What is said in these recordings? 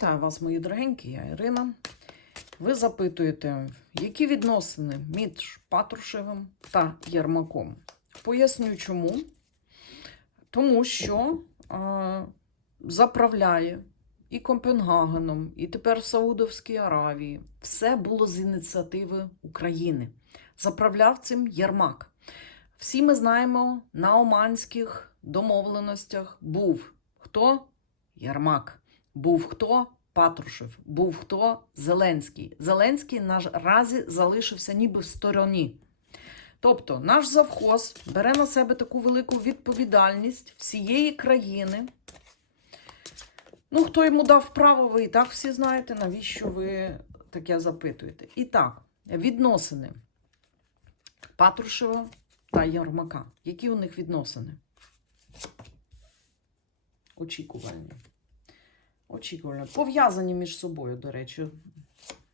Вітаю вас, мої дорогенькі, я Ірина. Ви запитуєте, які відносини між Патрушевим та Єрмаком? Поясню чому. Тому що е, заправляє і Копенгагеном, і тепер Саудовській Аравії. Все було з ініціативи України. Заправляв цим Єрмак. Всі ми знаємо, на оманських домовленостях був хто? Єрмак. Був хто? Патрушев. Був хто? Зеленський. Зеленський наразі залишився ніби в стороні. Тобто, наш завхоз бере на себе таку велику відповідальність всієї країни. Ну, хто йому дав право, ви і так всі знаєте, навіщо ви таке запитуєте. І так, відносини Патрушева та Ярмака. Які у них відносини? Очікувальні. Очікувально. Пов'язані між собою, до речі.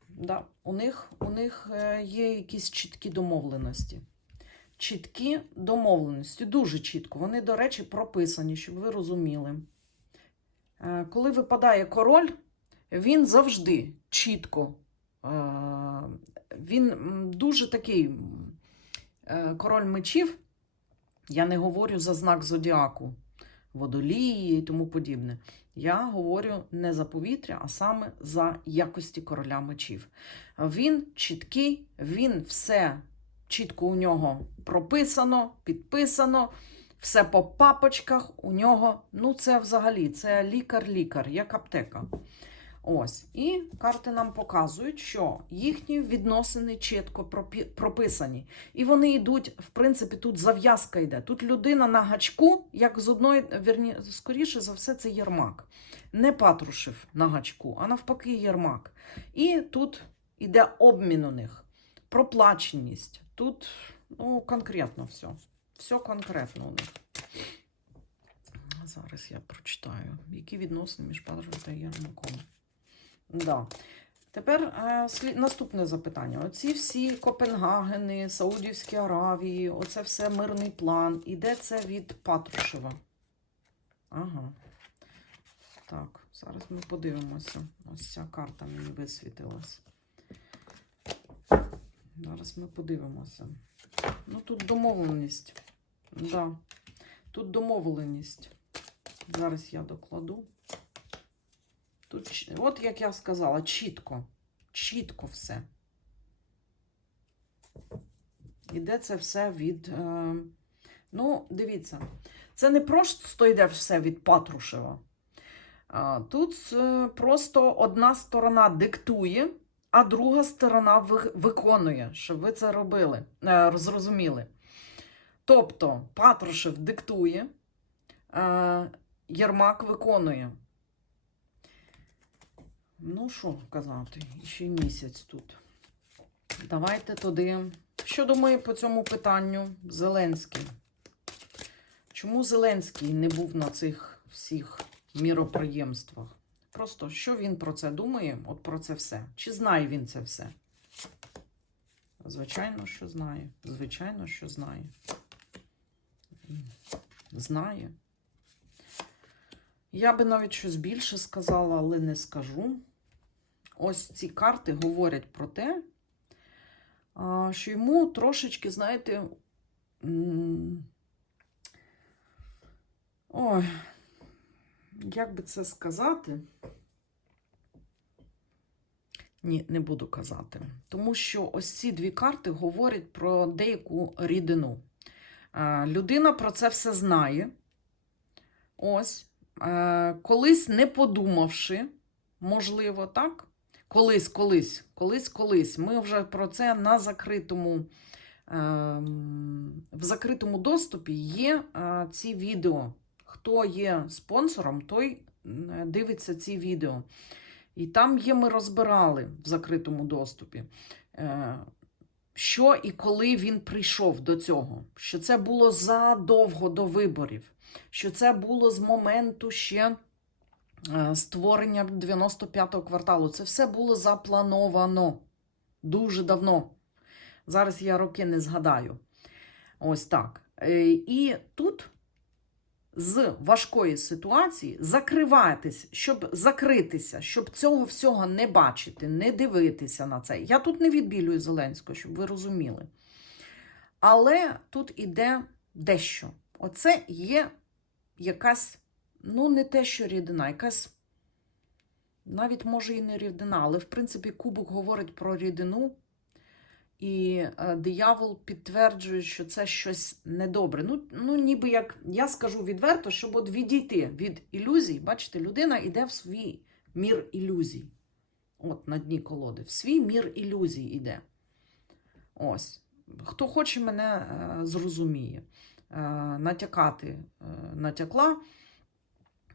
Да. У, них, у них е, є якісь чіткі домовленості. Чіткі домовленості, дуже чітко. Вони, до речі, прописані, щоб ви розуміли. Е, Коли випадає король, він завжди чітко. е, Він дуже такий король мечів. Я не говорю за знак зодіаку, водолії і тому подібне. Я говорю не за повітря, а саме за якості короля мечів. Він чіткий, він все чітко у нього прописано, підписано, все по папочках у нього. Ну, це взагалі це лікар-лікар, як аптека. Ось. І карти нам показують, що їхні відносини чітко прописані. І вони йдуть, в принципі, тут зав'язка йде. Тут людина на гачку, як з одної, вірні, скоріше за все, це Єрмак. Не Патрушев на гачку, а навпаки, Єрмак. І тут іде обмін у них, проплаченість. Тут ну, конкретно все. Все конкретно у них. Зараз я прочитаю, які відносини між Патрушевим та Єрмаком. Да. Тепер е, наступне запитання. Оці всі Копенгагени, Саудівські Аравії, оце все мирний план. Іде це від Патрушева. Ага. Так, зараз ми подивимося. Ось ця карта мені висвітилась. Зараз ми подивимося. Ну, тут домовленість. Да. Тут домовленість. Зараз я докладу. Тут, от як я сказала, чітко. Чітко все. Іде це все від. Е, ну, дивіться, це не просто йде все від Патрушева. А, Тут е, просто одна сторона диктує, а друга сторона ви- виконує, щоб ви це робили, е, зрозуміли. Тобто Патрушев диктує, е, Єрмак виконує. Ну, що казати, ще місяць тут. Давайте туди. Що думає по цьому питанню Зеленський? Чому Зеленський не був на цих всіх міроприємствах? Просто що він про це думає? От про це все. Чи знає він це все? Звичайно, що знає. Звичайно, що знає. Знає. Я би навіть щось більше сказала, але не скажу. Ось ці карти говорять про те, що йому трошечки, знаєте, ой, як би це сказати? Ні, не буду казати. Тому що ось ці дві карти говорять про деяку рідину. Людина про це все знає. Ось. Е, колись не подумавши, можливо, так? Колись, колись, колись, колись. Ми вже про це на закритому, ем, в закритому доступі є е, ці відео. Хто є спонсором, той дивиться ці відео. І там є, ми розбирали в закритому доступі, е, що і коли він прийшов до цього. Що це було задовго до виборів що це було з моменту ще е, створення 95-го кварталу. Це все було заплановано дуже давно. Зараз я роки не згадаю. Ось так. Е, І тут з важкої ситуації, закриваєтесь, щоб закритися, щоб цього всього не бачити, не дивитися на це. Я тут не відбілюю Зеленського, щоб ви розуміли. Але тут іде дещо. Оце є якась, ну, не те, що рідина, якась, навіть може і не рідина, але в принципі кубок говорить про рідину. І е, диявол підтверджує, що це щось недобре. Ну, ну, ніби як я скажу відверто, щоб от відійти від ілюзій, бачите, людина йде в свій мір ілюзій. От на дні колоди. В свій мір ілюзій іде. Ось. Хто хоче мене е, зрозуміє. Е, натякати е, натякла.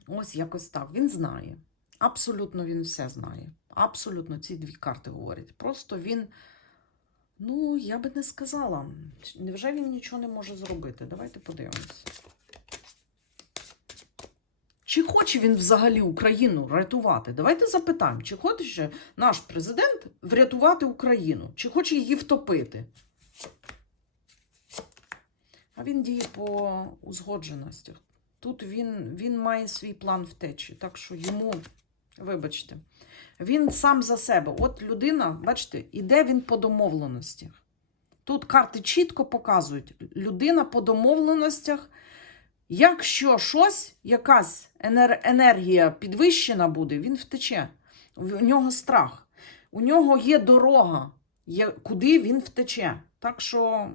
Ось якось так. Він знає. Абсолютно він все знає. Абсолютно ці дві карти говорять. Просто він. Ну, я би не сказала. Невже він нічого не може зробити? Давайте подивимось. Чи хоче він взагалі Україну рятувати? Давайте запитаємо, чи хоче наш президент врятувати Україну, чи хоче її втопити? А він діє по узгодженостях. Тут він, він має свій план втечі, так що йому, вибачте, він сам за себе. От людина, бачите, іде він по домовленостях. Тут карти чітко показують, людина по домовленостях. Якщо щось, якась енергія підвищена буде, він втече. У нього страх. У нього є дорога, куди він втече. Так що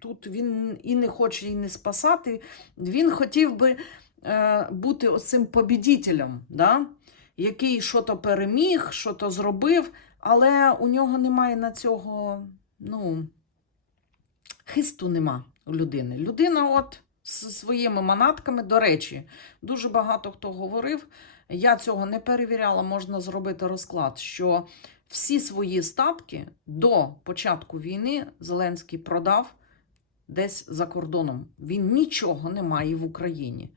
тут він і не хоче і не спасати. Він хотів би е, бути оцим побідітелем, да? який що то переміг, що то зробив, але у нього немає на цього, ну, хисту нема у людини. Людина, от з своїми манатками, до речі, дуже багато хто говорив. Я цього не перевіряла, можна зробити розклад, що всі свої статки до початку війни Зеленський продав десь за кордоном. Він нічого не має в Україні.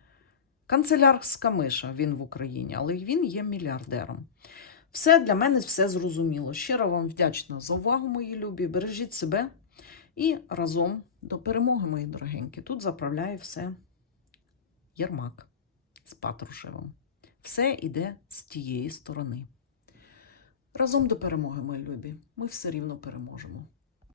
Канцелярська миша він в Україні, але він є мільярдером. Все для мене все зрозуміло. Щиро вам вдячна за увагу, мої любі. Бережіть себе і разом до перемоги, мої дорогенькі. Тут заправляє все Єрмак з Патрушевим. Все йде з тієї сторони. Разом до перемоги, мої любі. Ми все рівно переможемо.